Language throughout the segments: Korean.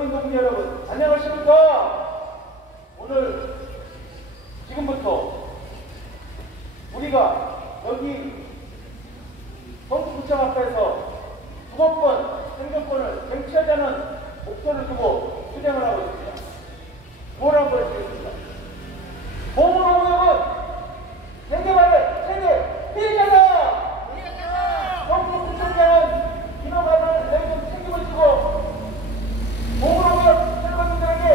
전국민 동지 여러분, 안녕하십니까? 오늘 지금부터 우리가 여기 서울구청 앞에서 주거권, 생존권을 쟁취하자는 목표를 두고 투쟁을 하고 있습니다. 뭐라고 해주겠습니다. 보물오역은 세계만의 세계 피해자다! 서울구청장은 인허가를 내준 책임을 지고 보물오역 철거민들에게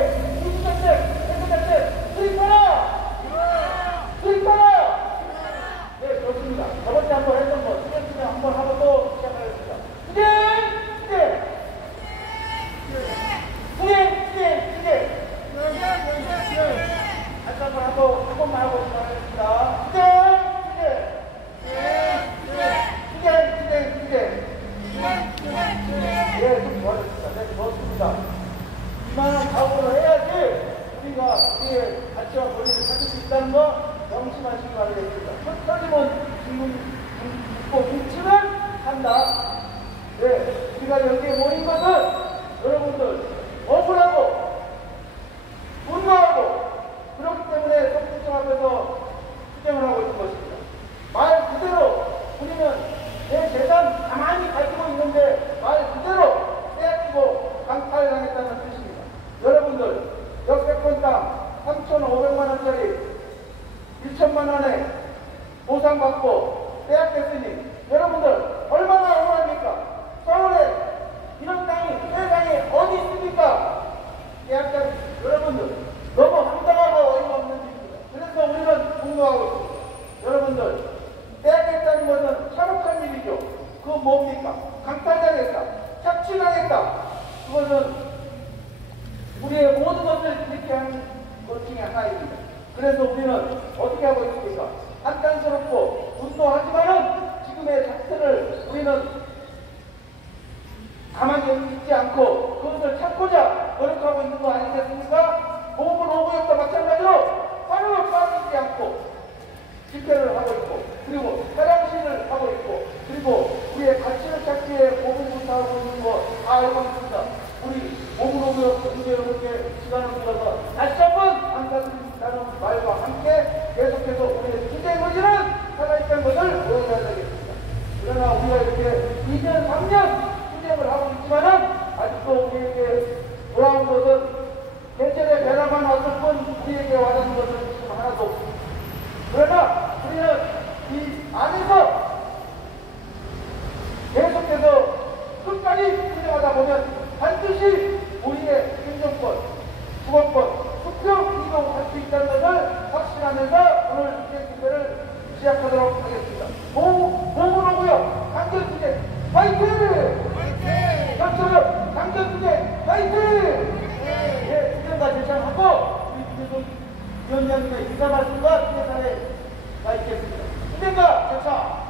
우주정책, 해결정책 수립하라! 수립하라! 네, 그렇습니다. 저번에 한번 했던 거, 투쟁 한번 하고 또 시작하겠습니다. 다시 한번 하고, 한 번만 하고 시작하겠습니다. 예, 좀 좋아졌습니다. 네, 좋습니다. 이만한 각오를 해야지 우리가 우리의 가치와 권리를 찾을 수 있다는 거 명심하시기 바라겠습니다. 흩어지면 뭉치면 한다. 네, 우리가 여기에 모인 것은 여러분들 억울하고 분노하고 그렇기 때문에 서울구청 앞에서 투쟁을 하고 있는 것입니다. 말 그대로 우리는 내 재산 가만히 가지고 있는데 말 그대로 빼앗기고 강탈당했다는 뜻입니다. 여러분들 역세권 땅 3,500만 원짜리 1천만 원에 보상받고 빼앗겼으니 여러분들 얼마나 억울합니까? 서울에 이런 땅이 세상에 어디 있습니까? 빼앗겨 여러분들 너무 황당하고 어이가 없는 일입니다. 그래서 우리는 분노하고 있습니다. 여러분들 빼앗겼다는 것은 참혹한 일이죠. 그건 뭡니까? 강탈당했다. 착취당했다. 그것은 우리의 모든 것을 이렇게 하는 것 중에 하나입니다. 그래서 우리는 어떻게 하고 있습니까? 한탄스럽고 분노하지만은 지금의 사태를 우리는 가만히 있지 않고 그것을 찾고자 노력하고 있는 거 아니겠습니까? 보물오역도 마찬가지로 하루를 빠지지 않고 집회를 하고 있고 그리고 사랑시를 하고 있고 그리고 우리의 가치를 찾기 위해 보물부터 하고 있는 거 다 알고 있습니다. 우리 보물오역 경제 여러분께 시간을 들어서 다시 한번 감사드린다는 말과 함께 계속해서 우리의 투쟁 의지는 살아있다는 것을 보여줘야 되겠습니다. 그러나 우리가 이렇게 2년, 3년 투쟁을 하고 있지만은 아직도 우리에게 돌아온 것은 계절의 변화만 왔을 뿐 우리에게 와닿는 것은 지금 하나도 없습니다. 그러나 우리는 이 안에서 계속해서 끝까지 투쟁하다 보면 반드시 우리의 생존권, 주거권, 수평 이동할 수 있다는 것을 확신하면서 오늘 투쟁 집회를 시작하도록 하겠습니다. 보물오고요. 강전투쟁 파이팅! 경찰력 강전투쟁 파이팅! 예, 투쟁과 제창하고 우리 김대중 위원장님의 인사 말씀과 투쟁사에 가 있겠습니다. 투쟁과 제창!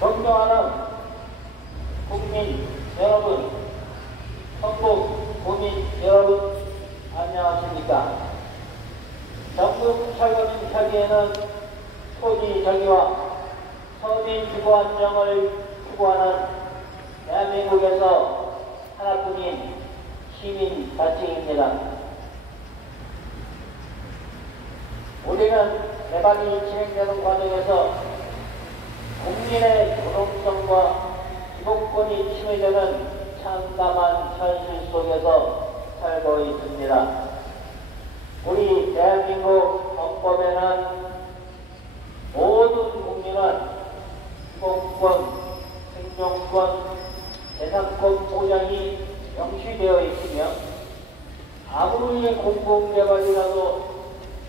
존경하는 국민 여러분, 전국 국민 여러분, 안녕하십니까? 전국 철거민 협의회는 토지 정의와 서민 주거 안정을 추구하는 대한민국에서 하나뿐인 시민 단체입니다. 우리는 개발이 진행되는 과정에서 국민의 존엄성과 기본권이 침해되는 참담한 현실 속에서 살고 있습니다. 우리 대한민국 헌법에는 모든 국민은 기본권, 생존권, 재산권 보장이 명시되어 있으며 아무리 공공개발이라도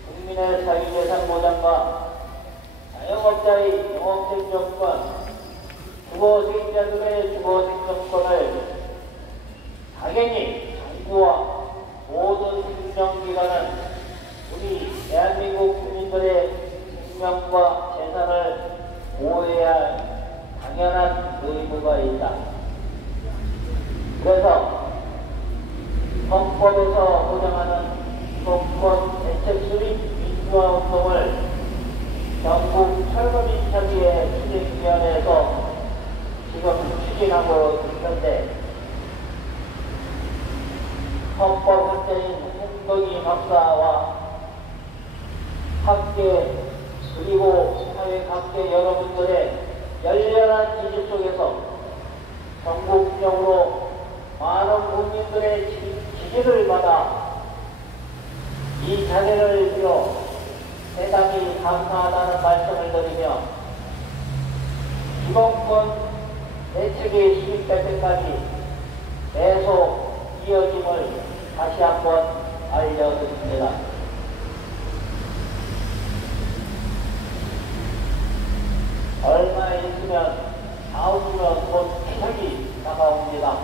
국민의 사유재산 보장과 자영업자의 영업생존권, 주거세입자들의 주거생존권을 당연히 정부와 모든 행정기관은 우리 대한민국 국민들의 생명과 재산을 보호해야 할 당연한 의무가 있다. 그래서 헌법에서 보장하는 기본권 대책 수립 민주화 운동을 전국 철거민 협의회 추진위원회에서 지금 추진하고 있는데, 헌법학자인 홍덕희 박사와 학계 그리고 사회 각계 여러분들의 열렬한 지지 속에서 전국적으로 많은 국민들의 지지를 받아 이 자리를 빌어 대단히 감사하다는 말씀을 드리며, 기본권 대책이 수립될 때까지 계속 이어짐을 다시 한번 알려드립니다. 얼마 있으면 다음 주면 곧 추석이 다가옵니다.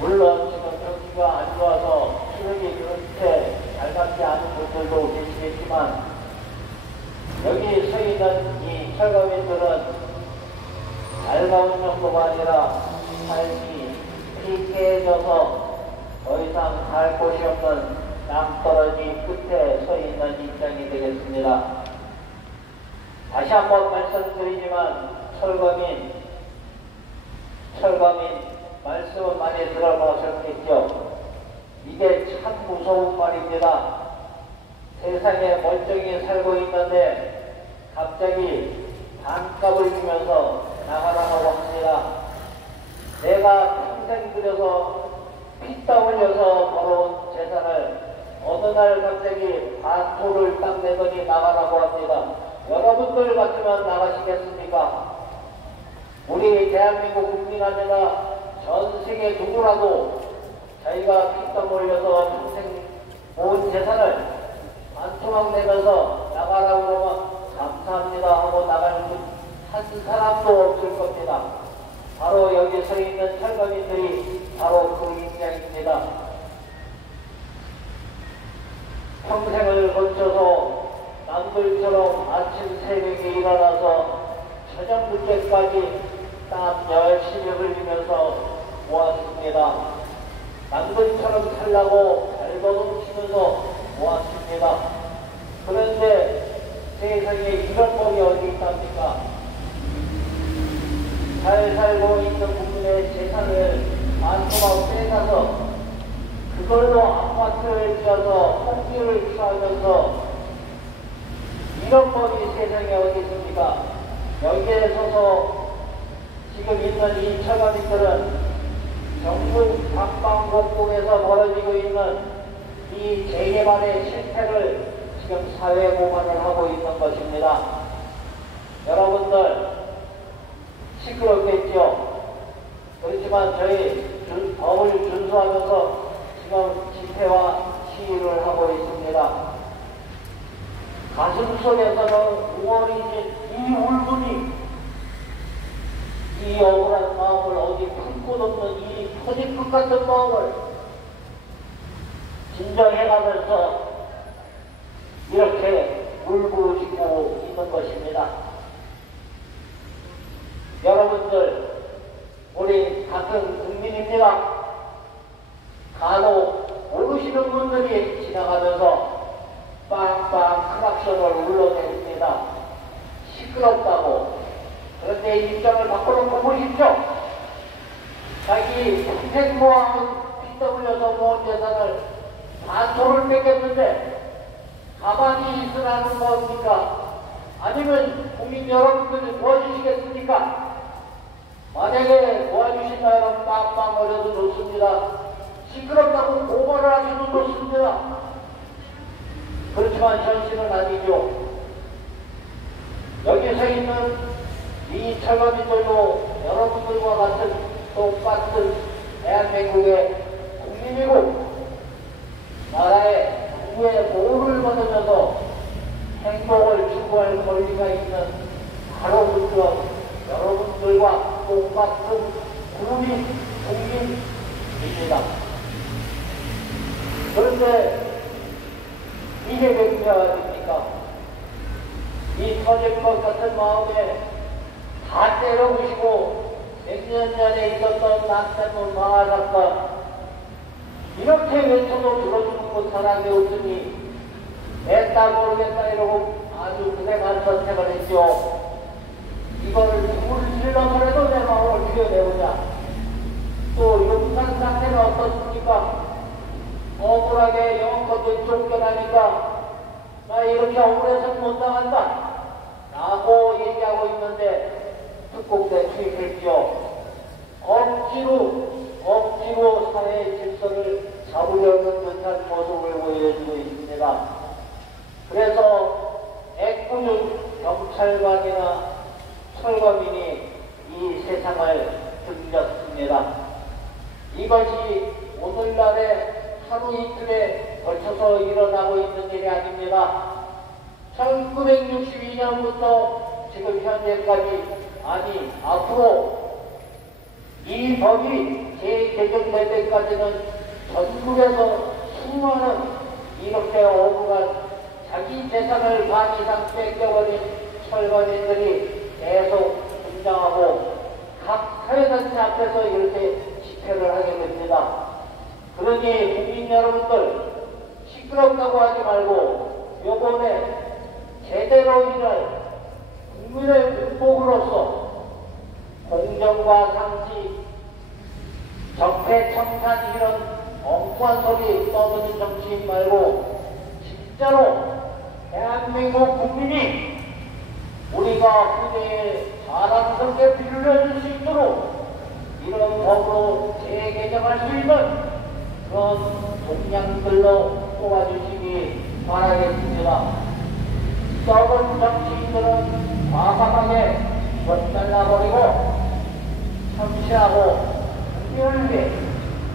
물론 지금 경기가 안 좋아서 추석이 그렇게 밝지 않은 분들도 계시겠지만, 여기 서 있는 이 철거민들은 밝아온 정도가 아니라 삶이 피폐해져서 더 이상 갈 곳이 없는 낭떠러지 끝에 서 있는 입장이 되겠습니다. 다시 한번 말씀드리지만 철거민 말씀은 많이 들어보셨겠죠. 이게 참 무서운 말입니다. 세상에 멀쩡히 살고 있는데 갑자기 반값을 주면서 나가라고 합니다. 내가 평생 들여서 피땀 흘려서 벌어온 재산을 어느 날 갑자기 반토를 딱 내더니 나가라고 합니다. 여러분들 같으면 나가시겠습니까? 우리 대한민국 국민 아니라 전 세계 누구라도 자기가 피땀 흘려서 평생 모은 재산을 반토막 내면서 나가라고 그러면 감사합니다 하고 나갈 한 사람도 없을 겁니다. 바로 여기 서 있는 철거민들이 바로 그 입장입니다. 평생을 거쳐서 남들처럼 아침 새벽에 일어나서 저녁 늦게까지 땀 열심히 흘리면서 모았습니다. 남들처럼 살라고 발버둥 치면서 모았습니다. 그런데 세상에 이런 법이 어디 있답니까? 잘 살고 있는 국민의 재산을 반토막 빼가서 그걸로 아파트를 지어서 통지를 취하면서 이런 법이 세상에 어디 있습니까? 여기에 서서 지금 있는 이 철거민들은 전국 각방곡곡에서 벌어지고 있는 이 재개발의 실패를 지금 사회 보관을 하고 있는 것입니다. 여러분들 시끄럽겠죠? 그렇지만 저희 법을 준수하면서 지금 집회와 시위를 하고 있습니다. 가슴 속에서는 우월이지 이 울분이, 이 억울한 마음을 어디 품고 없는 이 터질 것 같은 마음을 진정해가면서 이렇게 울부짖고 있는 것입니다. 빵빵 크락션을 울려내립니다. 시끄럽다고. 그런데 입장을 바꿔놓고 보십시오. 자기 평생 모아온 피 흘려서 모은 재산을 반토를 뺏겼는데 가만히 있으라는 겁니까? 아니면 국민 여러분들이 도와주시겠습니까? 만약에 도와주신다면 빵빵거려도 좋습니다. 시끄럽다고 고발을 하셔도 좋습니다. 그렇지만 현실은 아니죠. 여기서 있는 이 철거민들도 여러분들과 같은 똑같은 대한민국의 국민이고 나라의 정부의 보호를 받으면서 행복을 추구할 권리가 있는 바로 그런 여러분들과 똑같은 국민입니다. 그런데 이게 왜 문제입니까? 이 터질 것 같은 마음에 다 때려부시고 몇 년 전에 있었던 남편은 망하셨다. 이렇게 외쳐도 들어주는 것 사람이 없으니 냈다 모르겠다 이러고 아주 고생한 선택을 했죠. 이거를 누구를 실력을 해도 내 마음을 피워내보자. 또 용산 상태는 어떻습니까? 억울하게 영업권을 쫓겨나니까 나 이렇게 억울해서 못 나간다 라고 얘기하고 있는데 특공대 투입했죠. 억지로 사회의 질서를 잡으려는 듯한 모습을 보여주고 있습니다. 그래서 애꿎은 경찰관이나 철거민이 이 세상을 등졌습니다. 이것이 오늘날의 하루 이틀에 걸쳐서 일어나고 있는 일이 아닙니다. 1962년부터 지금 현재까지, 아니 앞으로 이 법이 재개정될 때까지는 전국에서 수많은 이렇게 억울한 자기 재산을 반 이상 뺏겨버린 철거민들이 계속 등장하고 각 사회단체 앞에서 이렇게 집회를 하게 됩니다. 그러니 국민 여러분들 시끄럽다고 하지 말고 요번에 제대로 일할 국민의 군복으로서 공정과 상식, 적폐청산 이런 엉뚱한 소리 떠드는 정치인 말고 진짜로 대한민국 국민이 우리가 후대에 자랑스럽게 빌려줄 수 있도록 이런 법으로 재개정할 수 있는 그런 동향들로 뽑아주시기 바라겠습니다. 썩은 정치인들은 과감하게 못 잘라버리고 성실하고 국민을 위해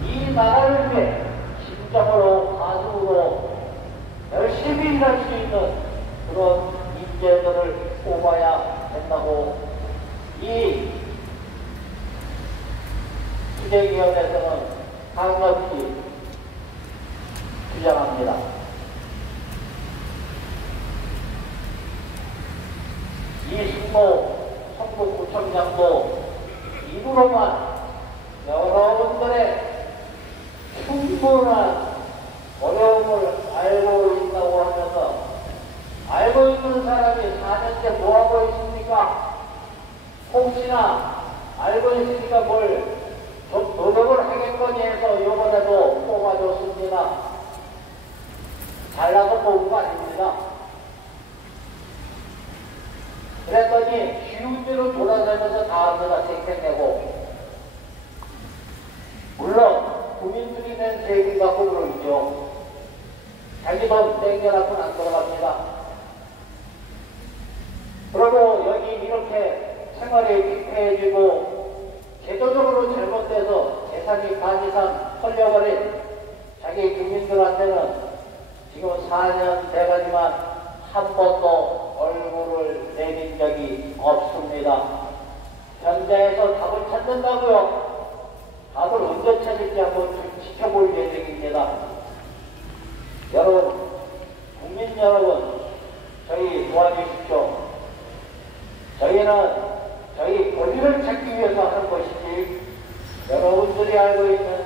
이 나라를 위해 진정으로 가슴으로 열심히 일할 수 있는 그런 인재들을 뽑아야 된다고 이 투쟁위원회에서는 강력히 주장합니다. 이승모 성북구청장도 입으로만 여러분들의 충분한 어려움을 알고 있다고 하면서 알고 있는 사람이 4년째 뭐하고 있습니까? 혹시나 알고 있으니까 뭘 좀 노력을 하겠거니 해서 요번에도 뽑아줬습니다. 잘나서 뽑은 거 아닙니다. 그랬더니 쉬운 대로 돌아다니면서 다 합니다. 생색내고. 물론 국민들이 낸 세금 갖고 그러죠. 자기 돈 땡겨갖고는 안 들어갑니다. 그리고 여기 이렇게 생활이 피폐해지고 제도적으로 잘못돼서 재산이 반 이상 털려버린 자기 국민들한테는 지금 4년 돼가지만 한 번도 얼굴을 내민 적이 없습니다. 현장에서 답을 찾는다고요? 답을 언제 찾을지 한번 지켜볼 예정입니다. 여러분, 국민 여러분, 저희 도와주십시오. 저희는 저희 권리를 찾기 위해서 하는 것이지 여러분들이 알고 있는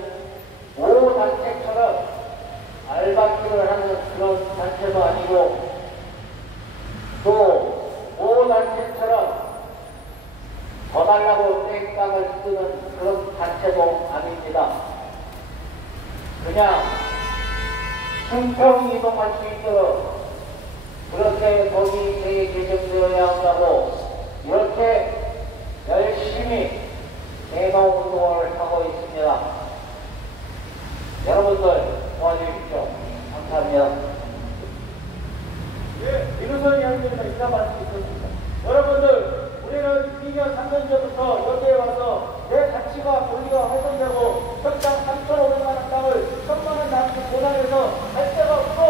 모 단체처럼 알바끼를 하는 그런 단체도 아니고 한평 이동할 수 있도록 그렇게 돈이 재개정되어야 한다고 이렇게 열심히 대마운동을 하고 있습니다. 여러분들 도와주십시오. 감사합니다. 예, 이루선 의원님과 인사 말씀 있었습니다. 여러분들, 우리는 2년, 3년 전부터 여기에 와서 내 가치가 권리가 훼손되고 평당 3,500만 원 땅을 1,000만 원 남기 보상해서 갈 데가 없고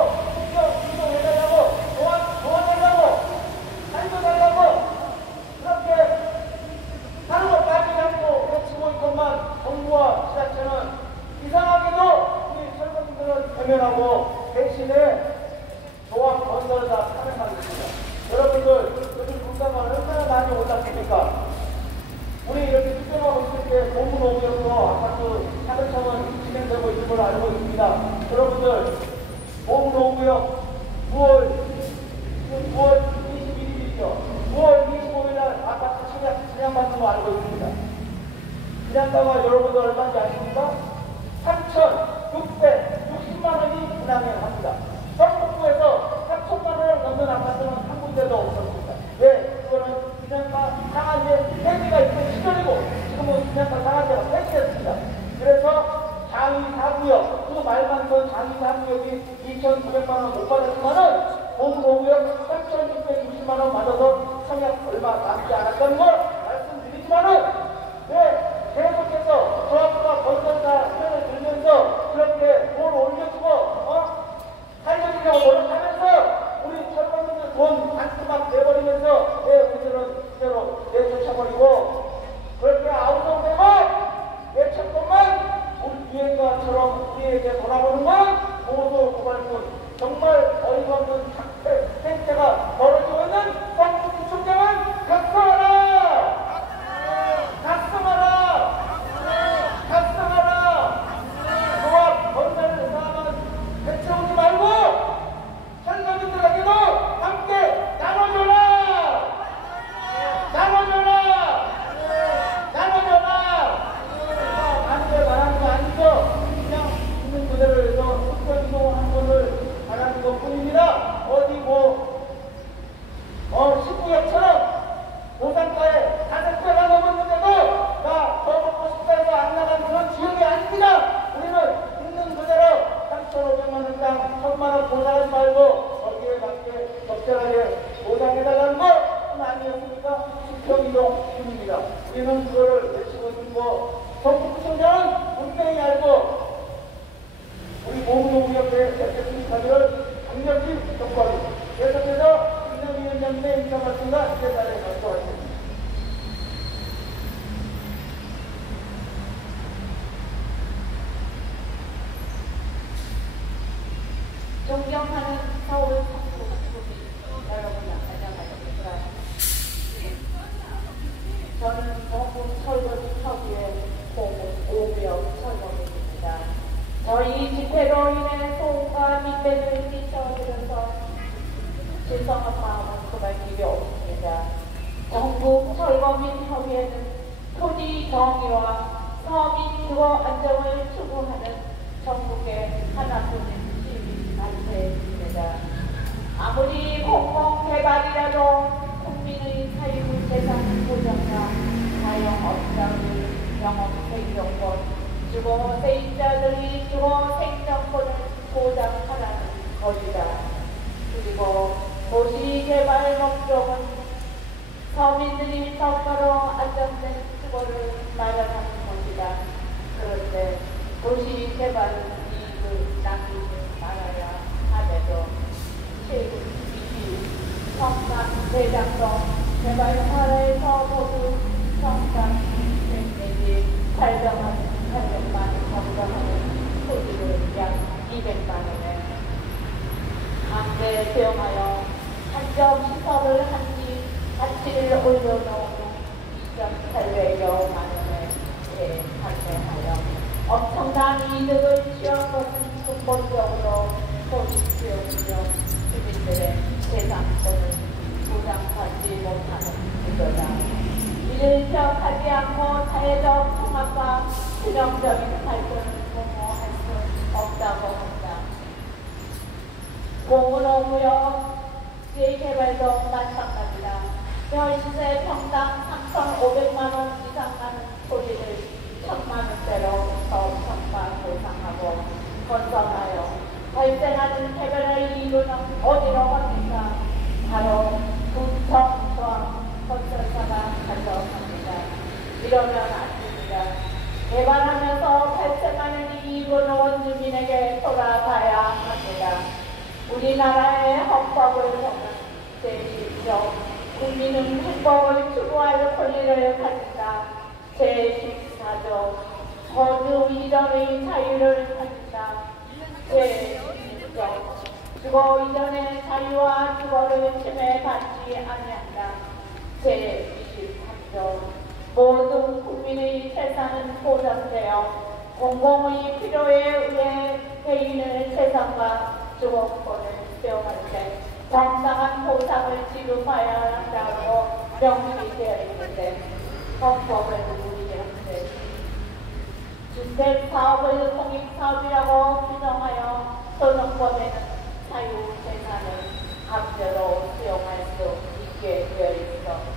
이동해달라고 도와달라고 살려달라고 그렇게 하는 것 빠지지 않고 외치고 있건만 정부와 지자체는 이상하게도 우리 철거민들은 대면하고 대신에 조합 건설을 다 사명하고 있습니다. 여러분들, 요즘 물가가 얼마나 많이 올랐습니까? 우리 이렇게 투쟁하고 있을 때 고문오구역으로 아파트 차근차근 진행되고 있는 걸 알고 있습니다. 여러분들, 고문오구역 9월 21일이죠. 9월 25일 날 아파트 분양받는 거 알고 있습니다. 분양가가 여러분들 얼마인지 아십니까? 3,660만 원이 분양합니다. 전국구에서 3천만 원을 넘는 아파트는 한 군데도 없었습니다. 왜? 그거는 분양가 상한제 폐지가 있던 시절이고 지금은 분양가 상한제가 폐지됐습니다. 그래서 장위 4구역, 그 말만 건 장위 4구역이 2,900만 원 못 받았지만은 공공구역 3,660만 원 받아서 청약 얼마 남지 않았다는 걸 말씀드리지만은 왜 계속해서 조합과 건설사 편을 들면서 그렇게 돈 올려주고 살려주려고 노력하면서 우리 철거민들 돈 반토막 내버리면서 우리들은 그대로 내쫓아버리고 그렇게 아우성되고 내쳤건만 우리 유행가처럼 우리에게 돌아오는 건 고소 고발꾼 정말 어이가 없는 행태가 벌어지고 있는 성북구청장은 각성하라! 각성하라! 각성하라! 조합 건설을 사람은 배치우지 말고 철거민들에게도 함께 나눠줘라! 나눠줘라! 나눠줘라! 함께 말하는 거 아니죠? 그냥 있는 그대로 해서 국정이동하는 것을 바라는 것 뿐입니다. 어디 19역처럼 보상가에 5배가 넘었는데도 나 더 먹고 싶다 해서 안 나간 그런 지역이 아닙니다. 우리는 있는 그대로 3,500만 원 땅 1,000만 원 보상하지 말고 거기에 맞게 적절하게 보상해달라는 것 아니었습니까? 수평이동 뿐입니다. 우리는 그거를 외치고 있는 거 성북구청장은 분명히 알고 우리 모금노구역의 대표 수립하기를 강력히 촉구하겠습니다. 계속해서 김남위원장님의 인사 말씀과 이제 자리에 발표하겠습니다. 존경하는 서울 성북구민 여러분 안녕하십니까? 저는 성북철거협의회 공무오구역 철거민입니다. 저희 집회로 인해 소음과 민폐를 끼쳐드려서 죄송한 마음은 그만 일이 없습니다. 전국철거민협의회는 토지 정의와 서민 주거 안정을 추구하는 전국의 하나뿐인 시민단체입니다. 아무리 공공개발이라도 국민의 사유재산 보장과 자영업자의 영업 생존권 주거 세입자들이 주거 생존권을 보장하라는 것이다. 그리고 도시개발 목적은 서민들이 정말로 안정된 주거를 마련하는 것이다. 그런데 도시개발은 이익을 남기지 말아야 함에도 세금, 이주, 성남, 대장동, 개발화에서 모두 성남, 내지 발병하는 가격만 경감하는 토지를 약 200만 원에 강제 수용하여 한정 시설을 한 뒤 가치를 올려놓은 2.800여 만 원에 판매하여 엄청난 이득을 취한 것은 근본적으로 토지 수용령 주민들의 재산권을 보장받지 못하는 구조다. 이를 기억하지 않고 사회적 통합과 균형적인 발전을 도모할 수 없다고 한다. 공문호구역 재개발도 마찬가지다. 멸세 평당 3,500만원 이상 나는 소리를 1,000만원대로 정부가 보상하고 건설하여 발생하는 개발의 이유는 어디로 갑니까? 바로 구청, 조합, 건설사가 가져갑니다. 이러면 안 됩니다. 개발하면서 발생하는 이익은 원주민에게 돌아가야 합니다. 우리나라의 헌법을 보면 제1조 국민은 행복을 추구할 권리를 가진다. 제14조 거주 이전의 자유를 가진다. 제16조 주거 이전의 자유와 주거를 침해받지 아니한다. 제23조 모든 국민의 재산은 보장되어 공공의 필요에 의해 개인의 재산과 주거권을 수용할 때 정당한 보상을 지급하여야 한다고 명시되어 있는데 헌법을 우리한테 주택사업을 공익사업이라고 규정하여 소정법에는 사유재산을 강제로 수용할 수 있게 되어 있어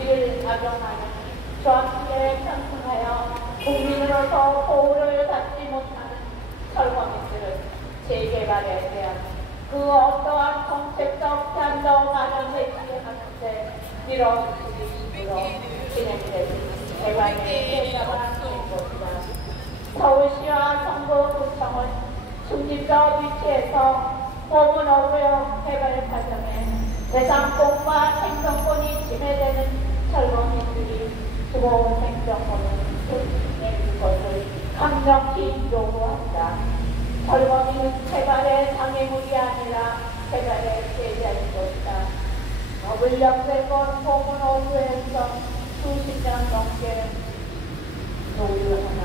이를 악용하는 조합기에 편승하여 국민으로서 보호를 받지 못하는 철거민들은 재개발에 대한 그 어떠한 정책적 제한도 마련되지 않은데 이런 식으로 진행되는 개발의 계획가 된 것이다. 서울시와 성북구청은 중립적 위치에서 공문호구역 개발 과정에 재산권과 생존권이 침해되는 철거민들이 주거 생존권을 내는 것을 강력히 요구한다. 철거민은 개발의 장애물이 아니라 개발의 제자인 것이다. 법을 역세권 공문호구에서 수십 년 넘게 노후하며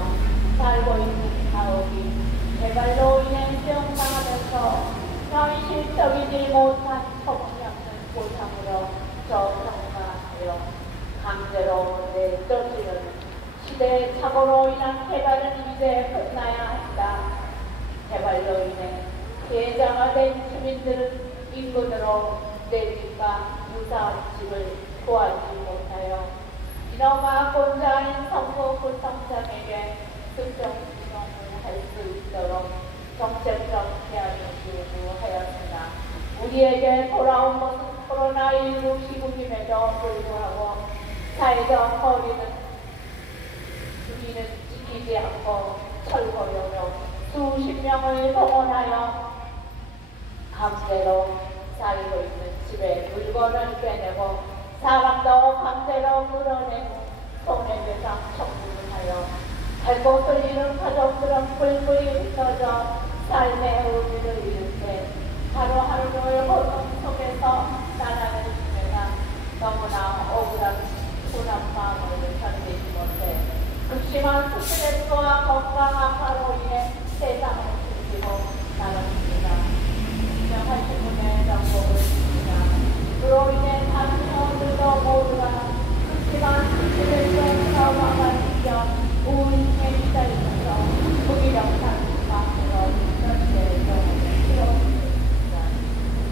살고 있는 사업이 개발로 인해 수용당하면서 현실적이지 못한 터무니없는 보상으로 저평가하여 강제로 내쫓으려는 시대의 착오로 인한 개발은 이제 끝나야 한다. 개발로 인해 피해자가 된 주민들은 인근으로 내 집과 유사한 집을 구하지 못하여 이놈아 곤자인 성북구청장에게 특정지정을 할 수 있도록 정책적 제안을 요구하였으나 우리에게 돌아온 것은 코로나19 시국임에도 불구하고 사회적 거리는 우리는 지키지 않고 철거용으로 수십 명을 동원하여 강제로 살고 있는 집에 물건을 빼내고 사람도 강제로 끌어내고 손해배상 청구를 하여 갈 곳을 잃은 가족들은 불불이 흩어져 삶의 의미를 잃을 때 하루하루를 고통 속에서 나가는 중에가 너무나 억울한 분한 마음을 견디지 못해 극심한 스트레스와 건강 악화로 인해 세상을 숨기고 나갔습니다. 진정하신 분의 정복을 주시나 그로 인해 자녀들도 모두가 극심한 스트레스와 트라우마가 생겨 우울증에 시달리면서 무기력한 마음으로 현재의 경우를 치러왔습니다.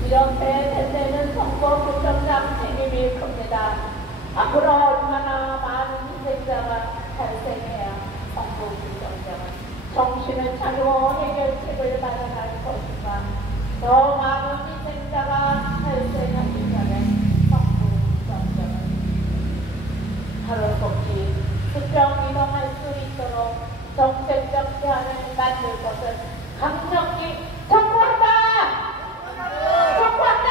이렇게 대세는 성북구청장 책임이 큽니다. 앞으로 얼마나 많은 희생자가 발생해야 성북구청장은 정신을 차리고 해결책을 마련할 것인가. 더 많은 희생자가 발생하기 전에 성북구청장은 하루속히 수평 이동할 수 있도록 정책적 제안을 만들 것을 강력히 촉구한다! 촉구한다!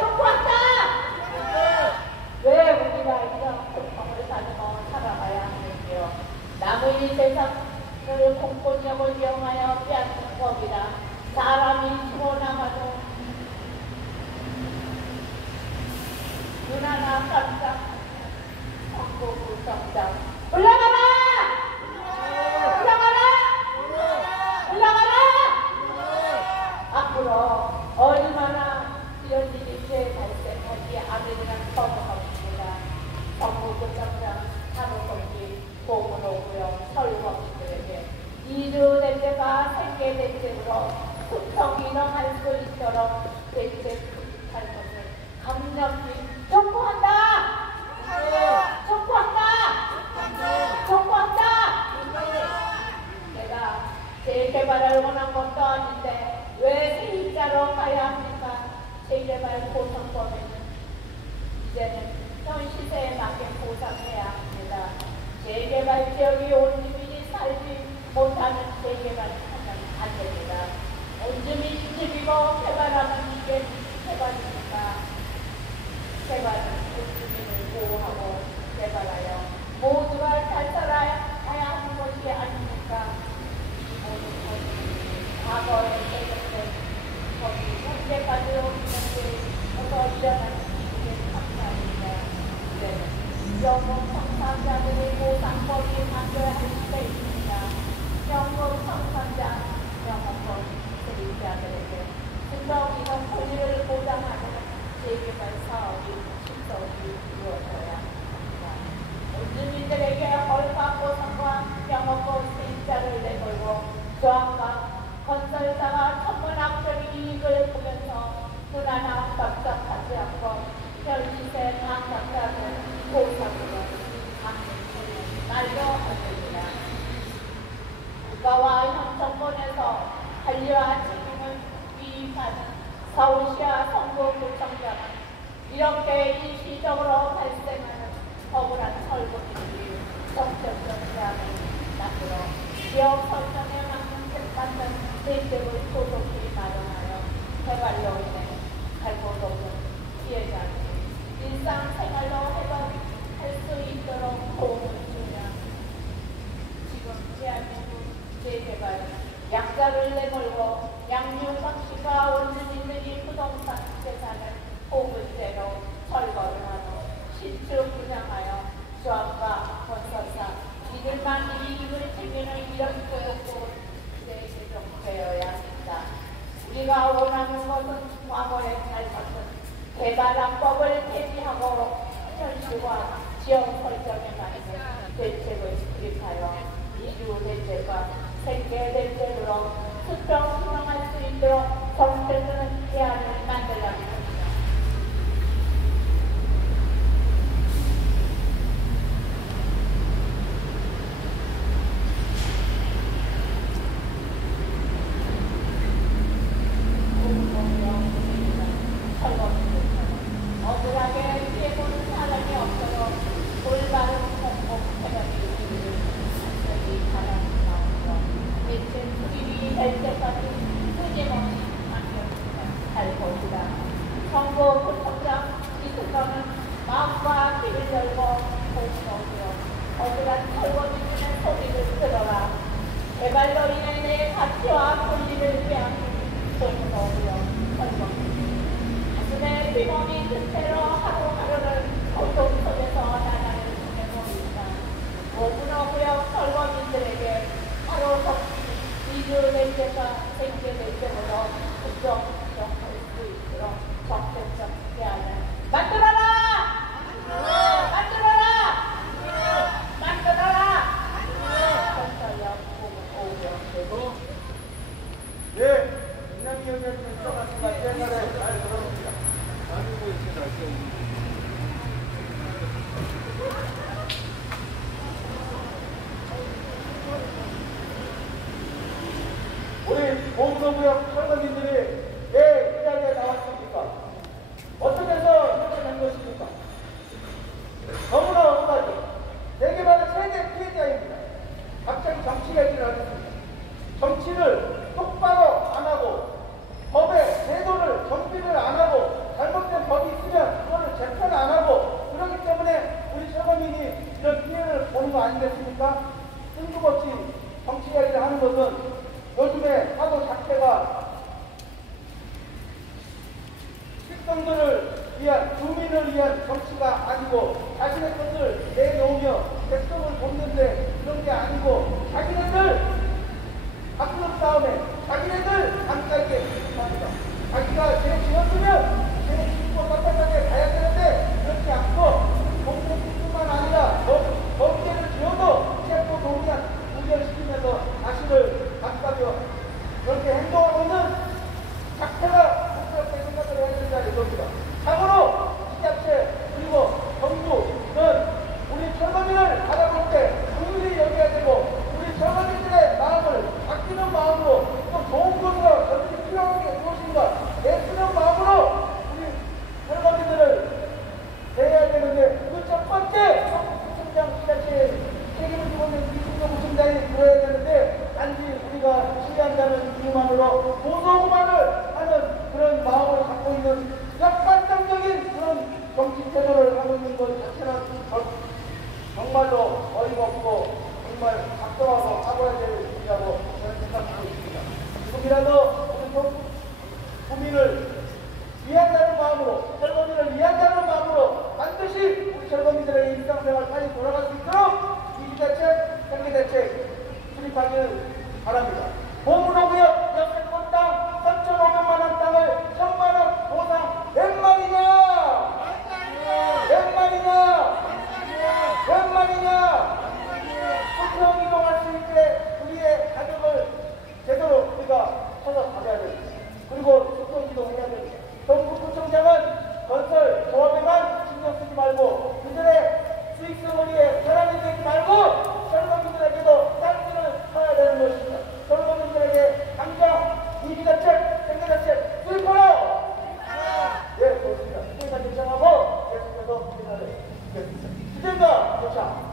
촉구한다! 왜 우리가 이런 고통을 가지고 살아가야 하는지요? 남의 세상을 공권력을 이용하여 빼앗는 법이라 사람이 죽어나가도 눈 하나 깜짝 성북구청장 올라가라! 올라가라! 올라가라! 앞으로 얼마나 이런 일이 발생하지 않으리란 소망합니다. 성북구청장 하루속히 공문호구역 대체가 생계 대책으로 소통 이동할 수 있도록 대책할 것을 강력히 촉구한다. 촉구한다. 촉구한다. 내가 재개발을 원한 것도 아닌데 왜 세입자로 가야 합니까? 재개발 보상법에는 이제는 현 시세에 맞게 보상해야 합니다. 재개발 지역이 온 주민이 살지 못하는 재개발을 하면 안 됩니다. 온 주민 집이고 개발하는 이게 개발입니까? 개발은 온 주민을 보호하고 개발하여 모두가 잘 살아야 하는 것이 아닙니까? 모든 것이 과거에 제정된 법이 현재까지도 있는데 일어난 일에 감사합니다. 이제는 영국 청산자들의 보상법이 만들어야 할 수가 있습니다. 영국 청산자 영업법 세입자들에게 순덕이동 권리를 보장하는 재개발 사업이 신속히 이루어져야 합니다. 온 주민들에게 허가 보상과 영업법 세입자를 내걸고 저항과 건설사가 천문학적인 이익을 보면서 무난한 납작하지 않고 현시세 반납하는 보상으로 강력히 날려버립니다. 국가와 현 정권에서 관리와 책임을 위임하는 서울시와 성북구청장은 이렇게 일시적으로 발생하는 억울한 설거지들이 정책적 제한을 만들어 지역 설정에 맞는 대책을 조속히 마련하여 개발로 인해 갈 곳 없는 피해자들이 일상생활로 회복할 수 있도록 도움을 주며 지금 대한민국 재개발 약자를 내몰고 양육방식과 원주민들이 부동산 재산을 포물대로 철거를 하고 신축 분양하여 조합과 건설사 이들만 이익을 챙기는 이런 교육법은 재개정되어야 합니다. 우리가 원하는 것은 과거에 닮았던 개발항법을 폐지하고 현실과 지역 설정에 맞는 대책을 수립하여 이주 대책과 생계 대책으로 수평 운영할 수 있도록 정책은 대안을 만들어야 합니다. 억울하게 피해보는 사람이 없도록 올바른 공공 해결이 이루어지기를 간절히 바랍니다. 대책 수립이 될 때까지 끊임없이 할 것이다. 정부구청장 이승건은 마음과 귀를 열고 공부하며 억울한 설거지꾼의 소리를 들어라. 개발로 인해 내 가치와 권리를 빼앗긴 공부하며 설거지 가슴에 비몽이 든 채로 하루하루를 고통 속에서 나날을 보내봅니다. 오분호구역 설거지들에게 하루 적시 이주 대책과 생계 대책으로 긍정할 수 있도록 적극적 대안을 만들어라! 만들어라! 만들어라! 건설력 오구역 되고 네, 이남희 의원님 들어갔습니다. 제 말에 잘 들어봅니다. 우리 보금구역 설거지들이 왜 이 자리에 나왔습니까? 어떻게 해서 이렇게 된 것입니까? 너무나 억울하죠. 재개발의 최대 피해자입니다. 갑자기 정치 얘기를 하겠습니다. 정치를 똑바로 안 하고 법의 제도를 정비를 안 하고 잘못된 법이 있으면 그거를 재편 안 하고 그렇기 때문에 우리 서거민이 이런 피해를 보는 거 아니겠습니까? 뜬금없이 정치 이야기를 하는 것은 요즘에 사도 자체가 백성들을 위한 주민을 위한 정치가 아니고 자신의 것을 내놓으며 백성을 돕는데 그런 게 아니고 자기네들 앞으로 싸움에 자기네들 감싸게 합니다. 자기가 죄 지었으면 죄 짓고 떳떳하게 가야 되는데 그렇지 않고 공공뿐만 아니라 범죄를 지어도 체포 동의안 구별시키면서 자신을 감싸려 이번에라도 우리 전국 국민을 위한다는 마음으로, 젊은이를 위한다는 마음으로 반드시 우리 젊은이들의 일상생활 빨리 돌아갈 수 있도록 이주대책, 생계대책 수립하기를 바랍니다. 보문호구역 역세권 땅 3,500만 원 땅을 1,000만 원 보상 웬 말이냐? 웬 말이냐? 웬 말이냐? 수평 이동할 수 있게 우리의 가격을 제대로 우리가 찾아가야 됩니다. 그리고 수평 이동해야 됩니다. 정부구청장은 건설 조합에만 신경 쓰지 말고 그들의 수익성원리에 결함이 되지 말고 젊은이들에게도 땅들을 쳐야 되는 것입니다. 젊은이들에게 당장 이주대책, 생계대책 수립하라! 네, 좋습니다. 수정자 결정하고 계속해서 기다려 주겠습니다. 수정자 결정.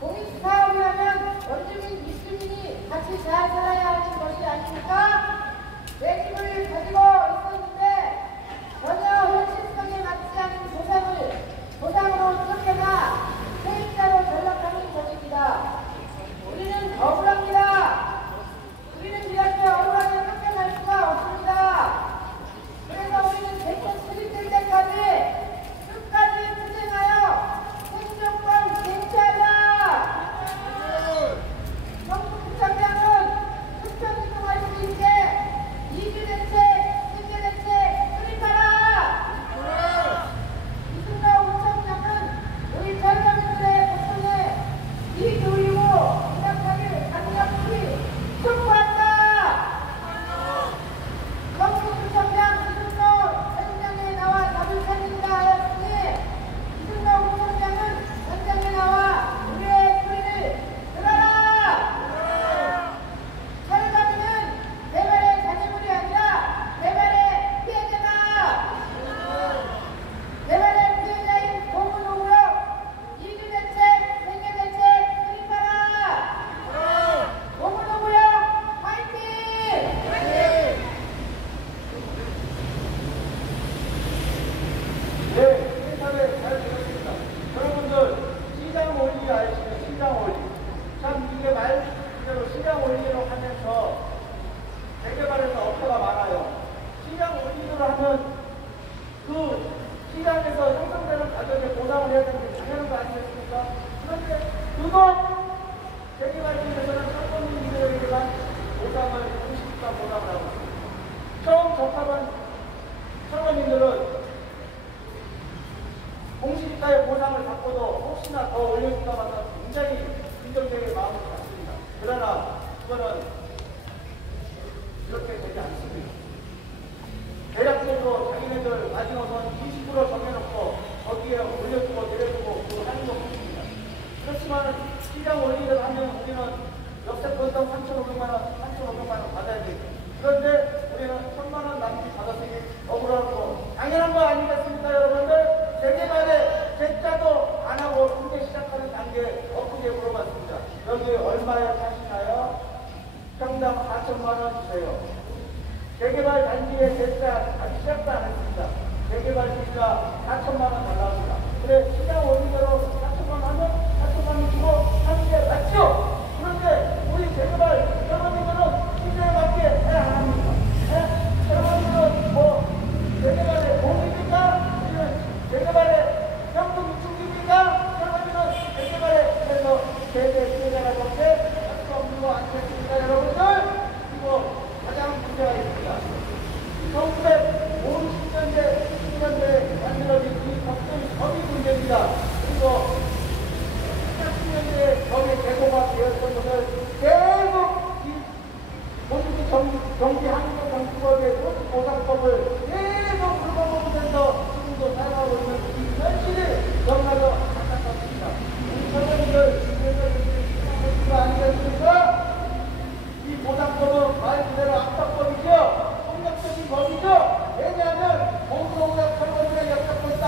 공익사업이라면 원주민, 이주민이 같이 잘 살아야 하는 것이 아닙니까? 내 집을 가지고 있었는데 전혀 현실성에 맞지 않은 보상으로 쫓겨나 세입자로 전락하는 것입니다. 우리는 억울합니다. 우리는 이렇게 억울하게 쫓겨날 수가 없습니다. 그래서 우리는 대권 수립될 때까지 끝까지 투쟁하여 생존권 쟁취하자. 정부 부총장은 수평지공할 수 있게 이주대책, 생계대책 수립하라. 이승만 부총장은 우리 젊은이들의 고통에 귀 기울이고 이락하길 강력히 촉구한다. 정부 부총장 이승만 현장에 나와 답을 찾는다 하였으니 이승만 부총장은 현장에 나와 우리의 소리를 들어라. 철거민은 개발의 장애물이 아니라 개발의 피해자다. 개발의 피해자인 고문호구역 이주대책, 생계대책 수립하라. 고문호구역 화이팅! 네, 세상에 잘 들었습니다. 여러분들, 시장 원리 아시죠? 시장 원리. 참, 이게 말 그대로 시장 원리로 하면서 재개발에서 업체가 많아요. 시장 원리로 하면 그 시장에서 형성되는 가격에 보상을 해야 되는 게 당연한 거 아니겠습니까? 그런데 그것 재개발팀에서는 철거민들에게만 보상을, 공시지가 보상을 하고 있습니다. 처음 접합한 철거민들은 공시지가의 보상을 받고도 혹시나 더 올려줄까 봐서 굉장히 긍정적인 마음을 갖습니다. 그러나 그거는 이렇게 되지 않습니다. 대략적으로 자기네들 마지노선 20% 정해놓고 거기에 올려주고 내려주고 그거 하는 거 뿐입니다. 그렇지만 시장 원리를 하면 우리는 역세권당 3,500만원 받아야 되죠. 그런데 우리는 1,000만원 남짓 받았으니 억울한 거 당연한 거 아니겠습니까, 여러분들? 재개발에 대자도 안 하고 이제 시작하는 단계에 엊그제 물어봤습니다. 여기 얼마에 파시나요? 평당 4,000만원 주세요. 재개발 단지에 대자 아직 시작도 안 했습니다. 재개발 비자 4,000만원 달라합니다. 그래, 시장 원리대로 4,000만원 하면 4,000만원 주고 하는 게 맞죠? 그런데 우리 재개발 여러분들은 시장에 맞게 해야 합니까? 여러분들은 뭐 재개발에 공입니까? 아니면 재개발에 현금 유충입니까? 여러분들은 재개발에 대해서 대대 피해자가 적게 할수 없는 거 아니겠습니까, 여러분들? 그리고 가장 문제가 있습니다. 1950년대, 60년대에 만들어진 이 법이 문제입니다. 그리고 80년대에 법이 개고가 되었던 것을 계속 이 경기 한국경주법의 보상법을 계속 물어보면서 지금도 사용하고 있는 이 현실이 너무나도 안타깝습니다. 우리 선생님들, 이거 아니겠습니까? 이 보상법은 말 그대로 악법이죠. 폭력적인 법이죠. 왜냐하면 공동구역 철거물의 역사권 땅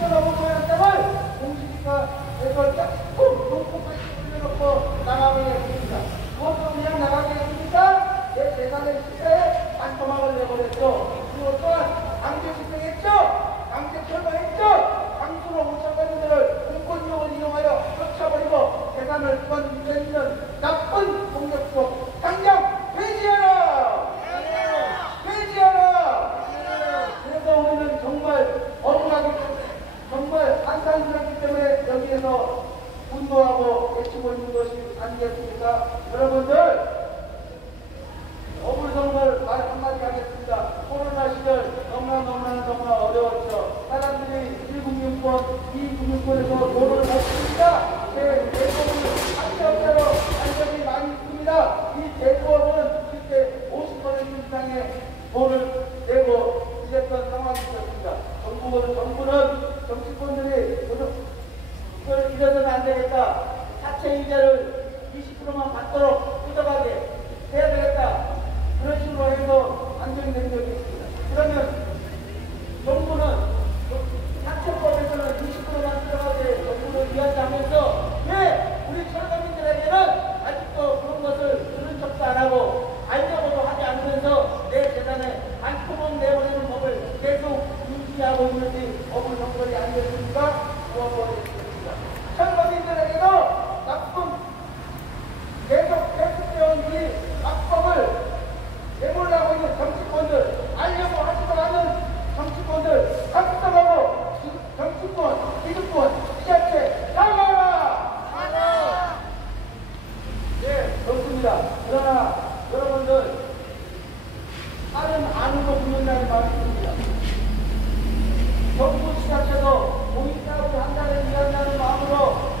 3,500만 땅을 공시지가에서 자꾸 농포까지 올려놓고 나가게 했습니다. 그것도 그냥 나가게 했습니까? 내 재산의 시세에 반토막을 내버렸죠. 그리고 또한 강제 집행했죠. 강제 철거했죠. 강수로 5,000만원들을 공권력을 이용하여 쫓아버리고 재산을 건드리는 나쁜 공격법 당장 폐지하라! 폐지하라! 그래서 우리는 정말 억울하기 때문에, 정말 안타깝기 때문에 여기에서 운동하고 외치고 있는 것이 아니겠습니까? 여러분들, 정말 말 한마디 하겠습니다. 코로나 시절 너무나 어려웠죠. 사람들이 1금융권, 2금융권에서 돈을 받습니다. 제 대부분은 한시업자로 한 적이 많이 있습니다. 이 대부업은 그때 50% 이상의 돈을 내고 이랬던 상황이 있었습니다. 정부는 정치권들이 그걸 이래서는 안 되겠다. 자체 이자를 20%만 받도록 뜯어가게 해야 되겠다. 그런 식으로 해서 안정된 적이 있습니다. 그러면 정부는 사채법에서는 20%만 들어가게 정부를 위한다면서 왜 우리 철거민들에게는 아직도 그런 것을 들은 척도 안 하고 알려고도 있습니다. 그러나 여러분들 다른 안으로 붙는다는 말이 있습니다. 정부 시작해서 공익사업을 한다는 위한다는 마음으로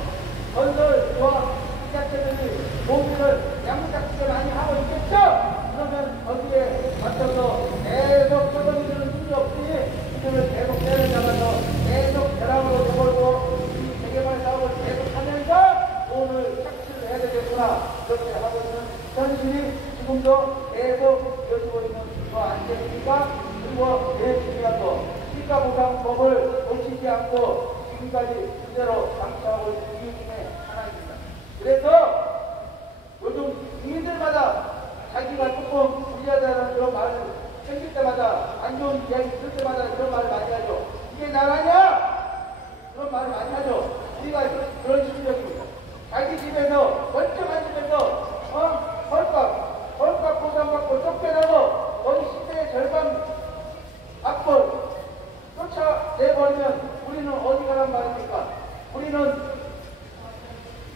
건설 조합 시작체들이 공비를 양무작지게 많이 하고 있겠죠? 그러면 거기에 맞춰서 계속 소정이들은 힘이 없으니 이들을 계속 때려잡아서 계속 벼락으로 내걸고 이 재개발 사업을 계속하면서 돈을 착취를 해야 되겠구나 그렇게 하고 있는 현실이 지금도 계속 이어지고 있는 거 아니겠습니까? 그리고 제일 중요한 거 시가보상법을 고치지 않고 지금까지 그대로 장치하고 있는 이유 중에 하나입니다. 그래서 요즘 국민들마다 자기가 조금 불리하다는 그런 말을 생길 때마다 안 좋은 이야기 들을 때마다 그런 말을 많이 하죠. 이게 나라냐? 그런 말을 많이 하죠. 우리가 그런 심리입니다. 자기 집에서 멀쩡한 집에서 헐값 보상받고 쫓겨나고 거기 시세의 절반 받고 쫓아내버리면 우리는 어디 가란 말입니까? 우리는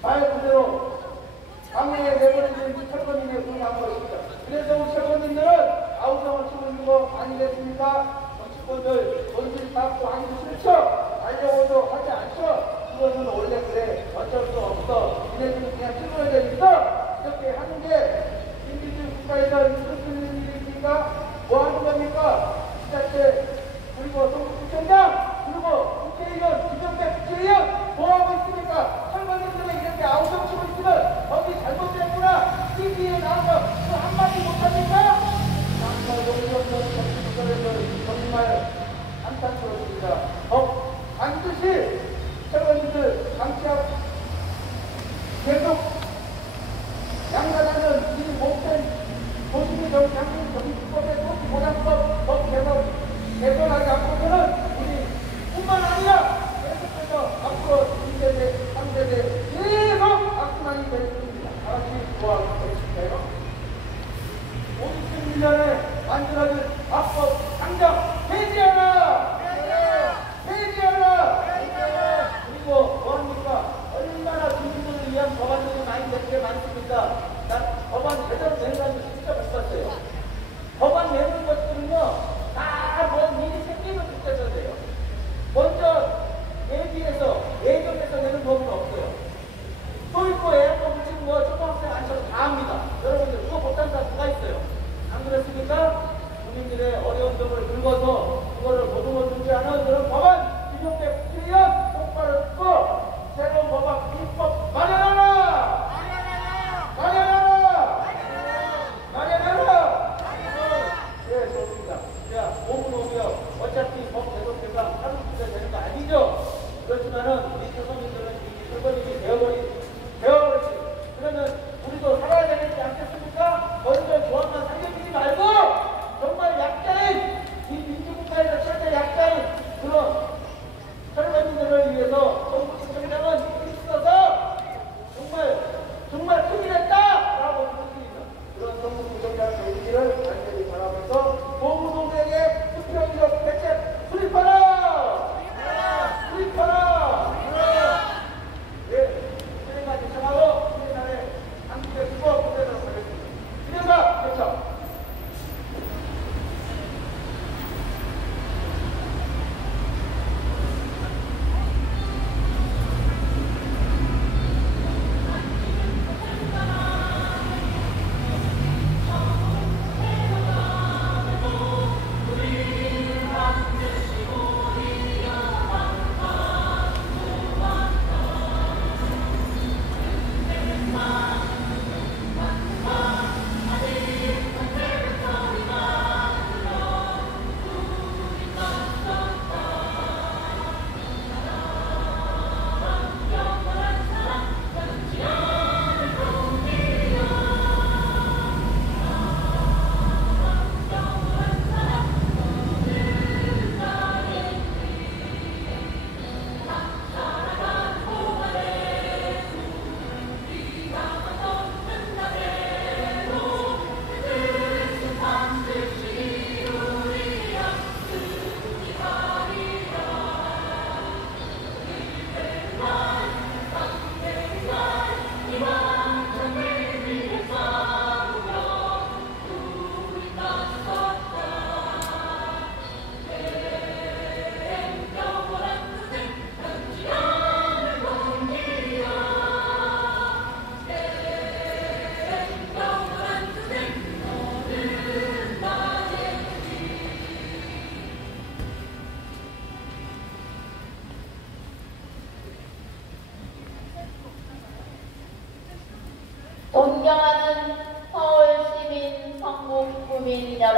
말 그대로 방해에 내버려진 철거민에 불과한 것입니다. 그래서 우리 철거민들은 아우성을 치고 있는 거 아니겠습니까? 정치권들 돈들 받고 하기도 싫죠? 하려고도 하지 않죠? 그것은 원래 그래. 어쩔 수 없어. 얘네들은 그냥 찍어야 되니까 이렇게 하는 게 민주주의 국가에서 그렇게 있는 일이니까 뭐 하는 겁니까? 지자체 그리고 성북구청장 그리고 국회의원 김영배 국회의원 뭐 하고 있습니까? 철거민들은 이렇게 아우성 치고 있으면 거기 잘못됐구나 TV에 나와서 그 한마디 못합니까? 정말 용기없는 정치국가에서 정말 안타깝습니다. 반드시 철거민들 장치하고 계속 양산하는 이 못된 도시미 정착민 정치법의 도시보상법 법 개선하지 않고서는 우리 뿐만 아니라 계속해서 앞으로 2세대, 3세대 계속 악순환이 될 것입니다. 다같이 좋아하고 계실까요? 51년에 만들어진 합법 당장 폐지하라! 폐지하라! 그리고 뭐합니까? 얼마나 국민들을 위한 법안들이 많이 냈게 많습니까? 난 법안 제대로 낸 사람도 진짜 못 봤어요. 법안 내는 것들은요, 다 뭐 일이 생기면 그때서 돼요. 먼저 예정해서 내는 법은 없어요. 또 있고 애학법을 지금 뭐 초등학생 앉혀서 다 합니다. 여러분들 그거 못하는 사람 누가 있어요? 안 그렇습니까? 국민들의 어려운 점을 긁어서 그거를 보듬어 주지 않은 그런 법안 김용배 국회의원 똑바로 듣고 새로운 법안 입법 마련하라! 네, 좋습니다. 자, 5분 오고요. 어차피 법 개정돼서 하루 주자 되는 거 아니죠? 그렇지만은 우리 철거민들은 이미 철거민이 되어버리지. 그러면 우리도 살아야 되지 않겠습니까? 먼저 조합만 살려주지 말고 정말 약자인 이 민주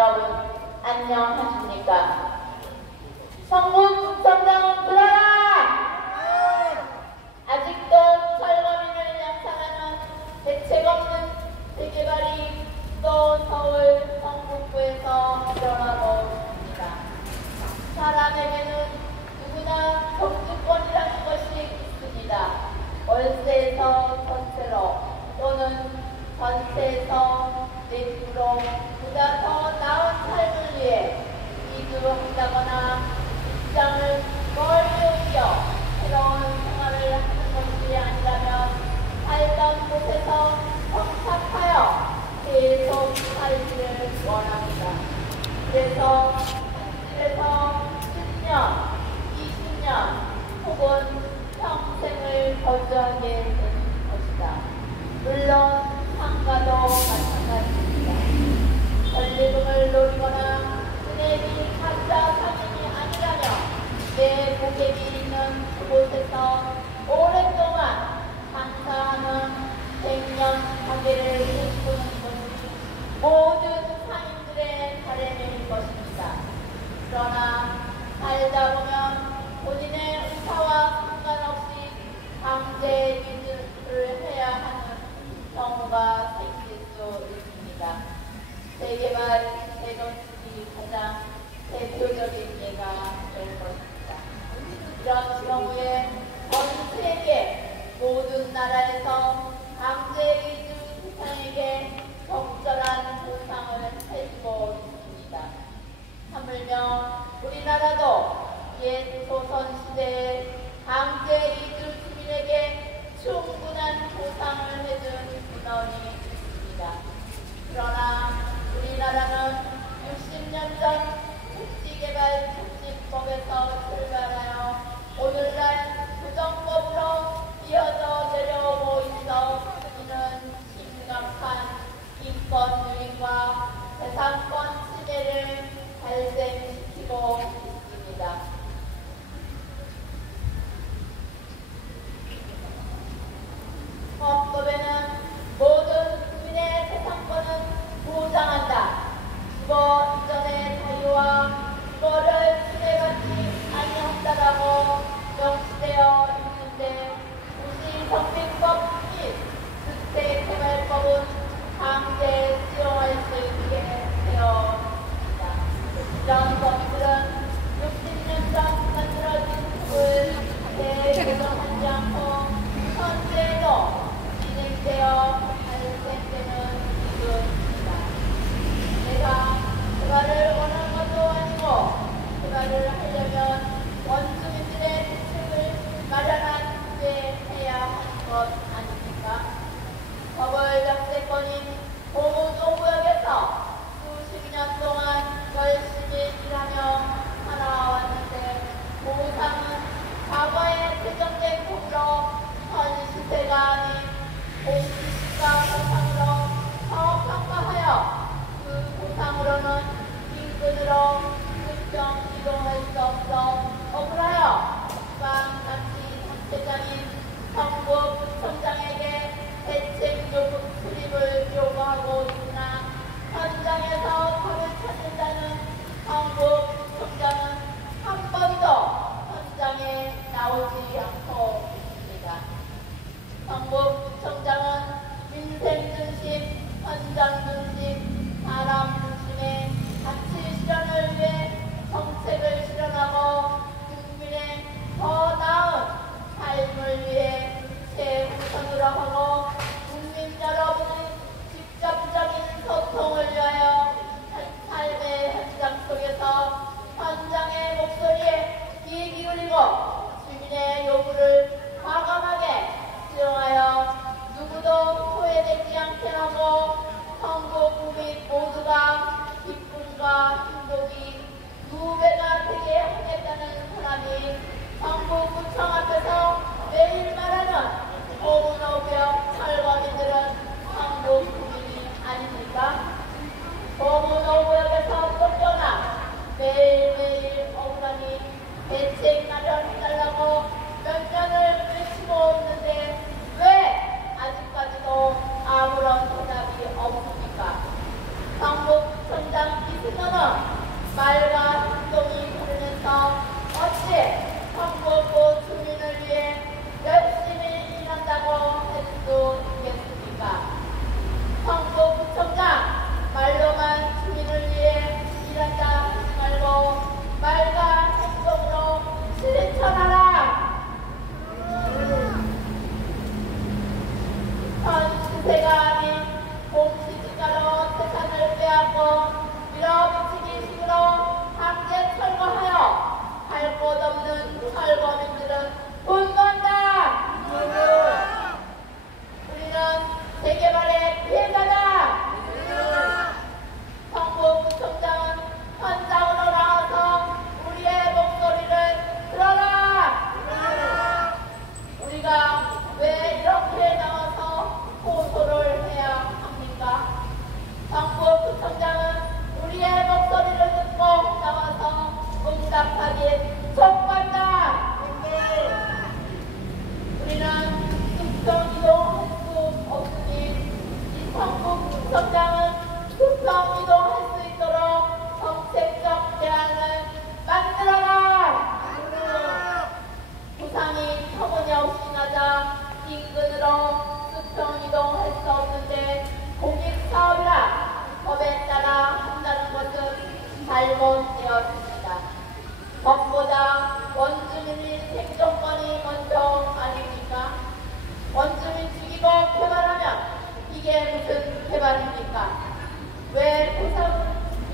여러분 안녕하십니까? 성북 부천장은 불어라! 아직도 철거민을 양상하는 대책 없는 재개발이 또 서울 성북구에서 일어나고 있습니다. 사람에게는 누구나 정주권이라는 것이 있습니다. 월세에서 전세로 또는 전세에서 내집으로 보다 더 나은 삶을 위해 이주한다거나 직장을 멀리 옮겨 새로운 생활을 하는 것이 아니라면 살던 곳에서 정착하여 계속 살기를 원합니다. 그래서 한 집에서 10년, 20년 혹은 평생을 거주하게 되는 것이다. 물론 상가도 마찬가지입니다. 권리금을 노리거나 은행이 가짜 상인이 아니라면 내 고객이 있는 그곳에서 오랫동안 장사하는 100년 가게를 꿈꾸는 것이 모든 상인들의 바람일 것입니다. 그러나 살다 보면 본인의 의사와 상관없이 강제 이주를 해야 하는 경우가 생길 수 있습니다. 재개발, 재건축이 가장 대표적인 예가 될 것입니다. 이런 경우에 전 세계 모든 나라에서 강제 이주 대상에게 적절한 보상을 해주고 있습니다. 하물며 우리나라도 옛 조선시대에 강제 이주 주민에게 충분한 보상을 해준 민원이 있습니다. 그러나 우리나라는 60년 전 국지개발 특집법에서 출발하여 오늘날 부정법으로 이어져 내려오고 있어 이는 심각한 인권 유린과 재산권 침해를 발생시키고 있습니다. 헌법에는 모든 국민의 재산권은 보장한다. 주거 이전의 자유와 주거를 침해받지 아니한다라고 명시되어 있는데 도시정비법 및 주택개발법은 강제 수용할 수 있게 되어 있습니다. 이런 법들은 60년 전 만들어진 법을 재개정하지 않고 현재도 곳 없는 철거민들은 분노한다. 우리는 재개발의 피해자다. 성북구청장은 현장으로 나와서 우리의 목소리를 들어라. 우리가 왜 이렇게 나와서 호소를 해야 합니까? 성북구청장은 우리의 목소리를 듣고 나와서 응답하기 촉구한다. 우리는 수평이동할 수 없으니 이 성북구청장은 수평이동할 수 있도록 정책적 대안을 만들어라. 부상이 터무니없이 낮아 인근으로 수평이동할 수 없는데 공익사업이라 법에 따라 한다는 것은 잘못되었습니다. 법보다 원주민의 생존권이 먼저 아닙니까? 원주민 죽이고 개발하면 이게 무슨 개발입니까? 왜 부상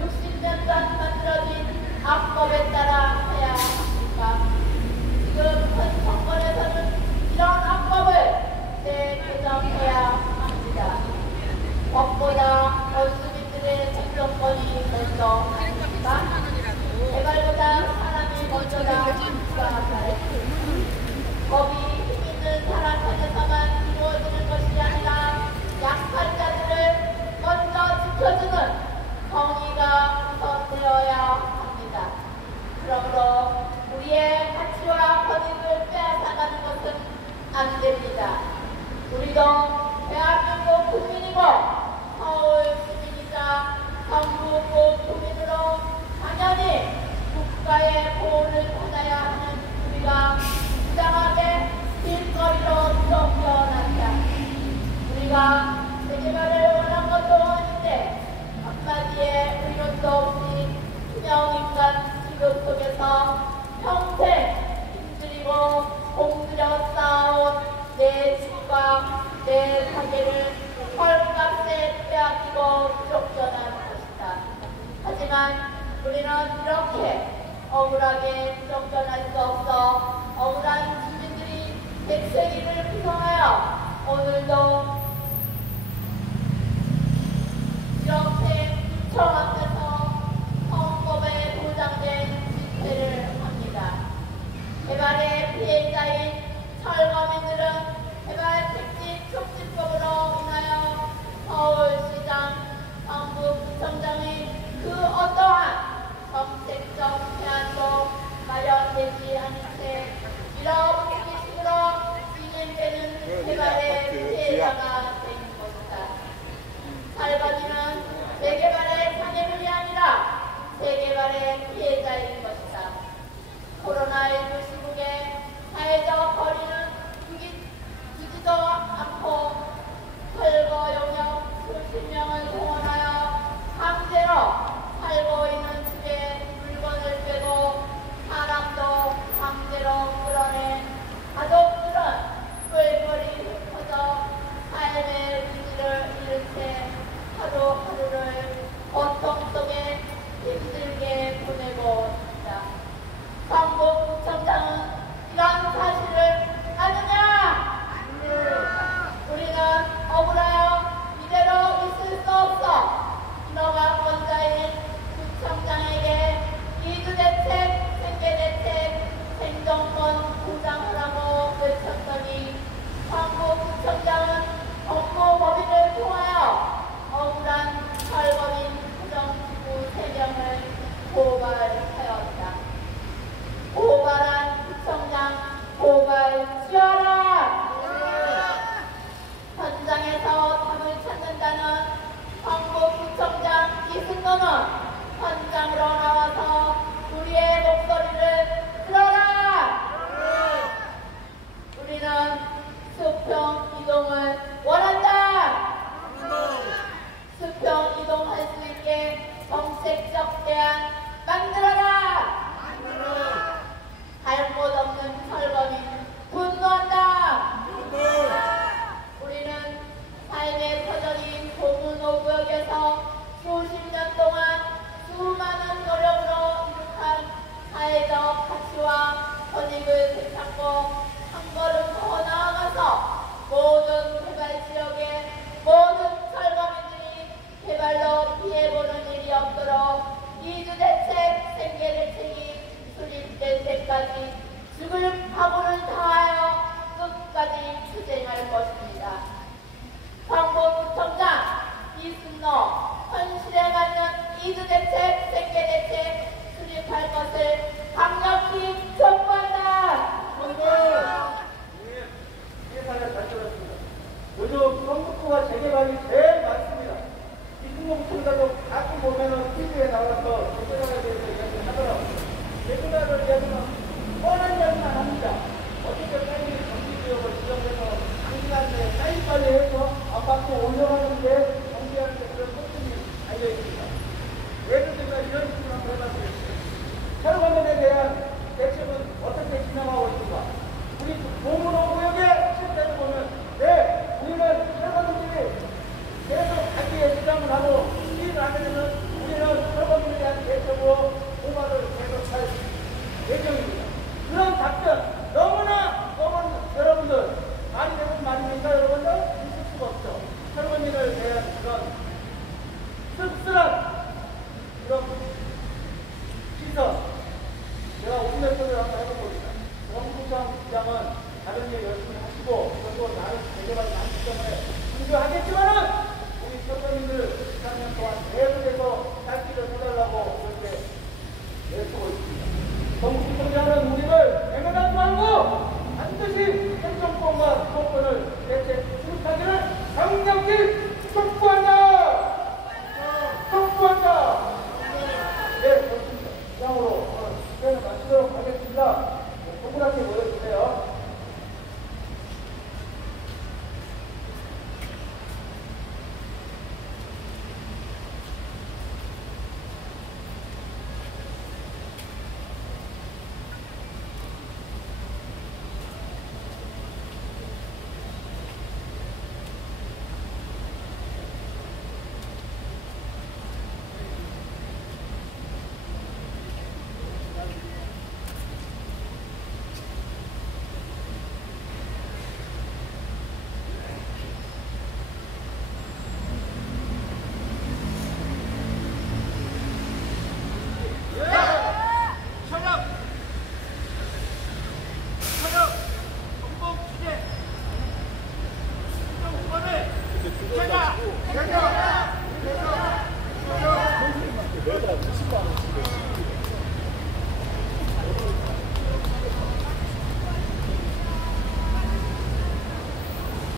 60년 전 만들어진 악법에 따라 해야 합니까? 지금 현 정권에서는 이런 악법을 재개정해야 합니다. 법보다 원주민들의 생존권이 먼저 아닙니까? 개발보다 사람이 먼저다. 법이 힘 있는 사람 편에서만 이루어지는 것이 아니라 약한 자들을 먼저 지켜주는 정의가 우선되어야 합니다. 그러므로 우리의 가치와 권익을 빼앗아가는 것은 안 됩니다. 우리도 대한민국 국민이고 서울 시민이자 경북 국민으로 당연히 국가의 보호를 받아야 하는 우리가 부당하게 길거리로 쫓겨났다. 우리가 재개발을 원한 것도 아닌데 한마디의 의논도 없이 투명인간 지금 속에서 평생 힘들이고 공들여 쌓아온 내 집과 내 가게를 헐값에 빼앗기고 쫓겨난 것이다. 하지만 우리는 이렇게 억울하게 쫓겨날 수 없어 억울한 주민들이 백세기를 구성하여 오늘도 이렇게 구청 앞에서 헌법에 보장된 집회를 합니다. 개발의 피해자인 철거민들은 개발 택지 촉진법으로 인하여 서울시장, 성북구청장이 그 어떠한 정책적 대안도 마련되지 않은 채 이런 식으로 진행되는 개발의 피해자가 그야말로 피해보는 일이 없도록 이주대책, 생계대책이 수립될 때까지 죽을 각오를 다하여 끝까지 추진할 것입니다. 정보구청장 이순노 현실에 맞는 이주대책, 생계대책 수립할 것을 강력히 촉구한다. 예산을 잘 들었습니다. 요즘 성북구가 재개발이 제일 많습니다. 이승용 총장도 가끔 보면은 TV에 나와서 재개발에 대해서 이야기를 하더라고요. 재개발을 위해서는 뻔한 이야기만 합니다. 어떻게 빨리 정비지역을 지정해서 장기간 내에 빨리빨리 해서 아파트 올려가는데